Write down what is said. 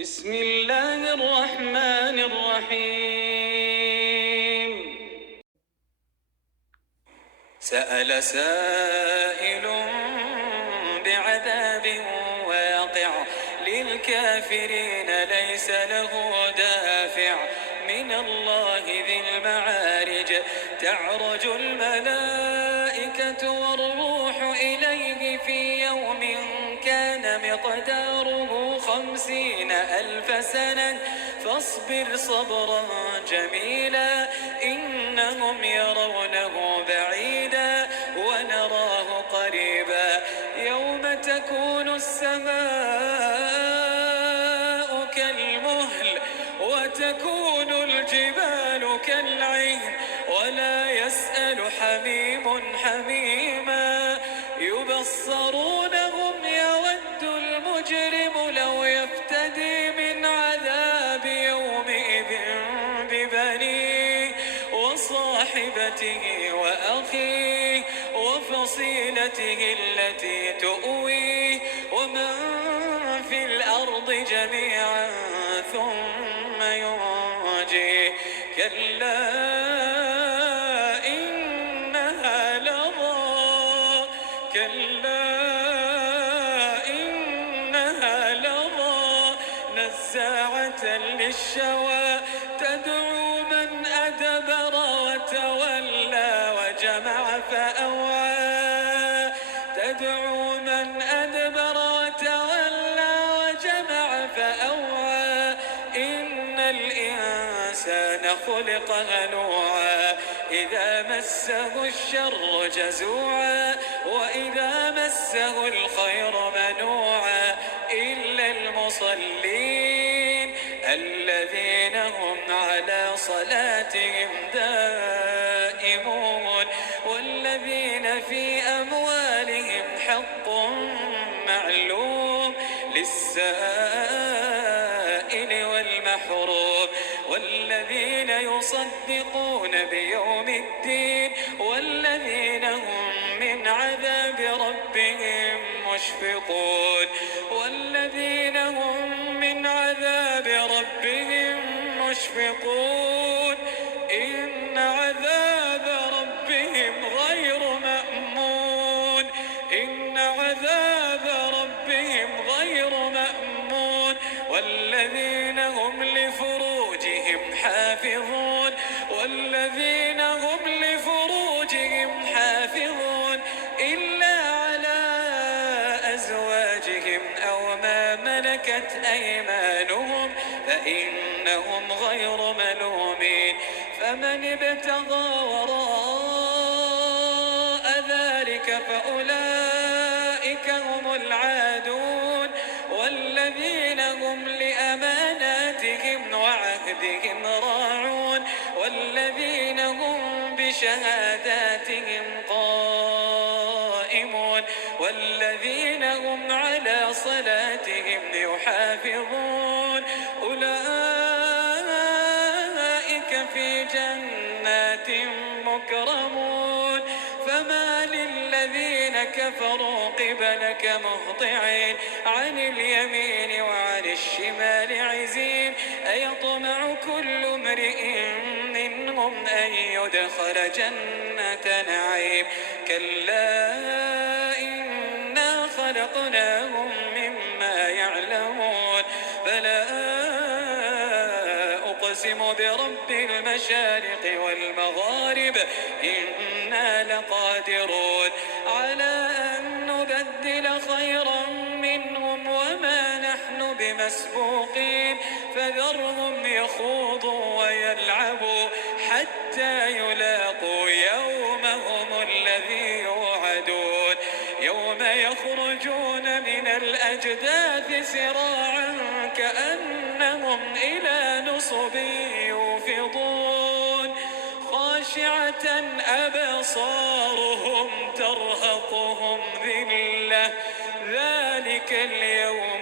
بسم الله الرحمن الرحيم. سأل سائل بعذاب واقع للكافرين ليس له دافع من الله ذي المعارج. تعرج الملائكة والروح إليه في يوم كان مقداره 50,000 سنة فاصبر صبرا جميلا إنهم يرونه بعيدا ونراه قريبا. يوم تكون السماء كالمهل وتكون الجبال كالعهن ولا يسأل حميم حميما. يبصرونهم يود المجرم لو يفتدي من عذاب يومئذ ببنيه وصاحبته وأخيه وفصيلته التي تؤويه ومن في الأرض جميعا ثم ينجيه. كلا إنها لظى نزاعة للشوى تدعو من أدبر وتولى وجمع فأوعى. إن الإنسان خلق هلوعا إذا مسه الشر جزوعا وإذا مسه الخير منوعا إلا المصلين الذين هم على صلاتهم دائمون والذين في أموالهم حق معلوم للسائل والمحروم والذين يصدقون بيوم الدين والذين هم من عذاب ربهم مشفقون إن عذاب ربهم غير مأمون والذين هم لفروجهم حافظون إلا على أزواجهم أو ما ملكت أيمانهم فإنهم غير ملومين. فمن ابتغى وراء ذلك فأولئك هم العادون والذين هم لأماناتهم وعهدهم راعون والذين هم بشهاداتهم قائمون والذين هم على صلاتهم يحافظون أولئك في جنات مكرمون. فما للذين كفروا قبلك مهطعين عن اليمين وعن الشمال عزين أيطمع كل امرئ منهم أن يدخل جنة نعيم. كلا إنا خلقناهم مما يعلمون. فلا أقسم برب المشارق والمغارب إنا لقادرون على أن نبدل خيرا منهم وما نحن بمسبوقين. فذرهم يخوضوا ويلعبوا حتى يلاقوا يومهم الذي يوعدون يوم يخرجون من الأجداث سراعا كأنهم إلى نصب يوفضون خاشعة أبصارهم ترهقهم ذلة ذلك اليوم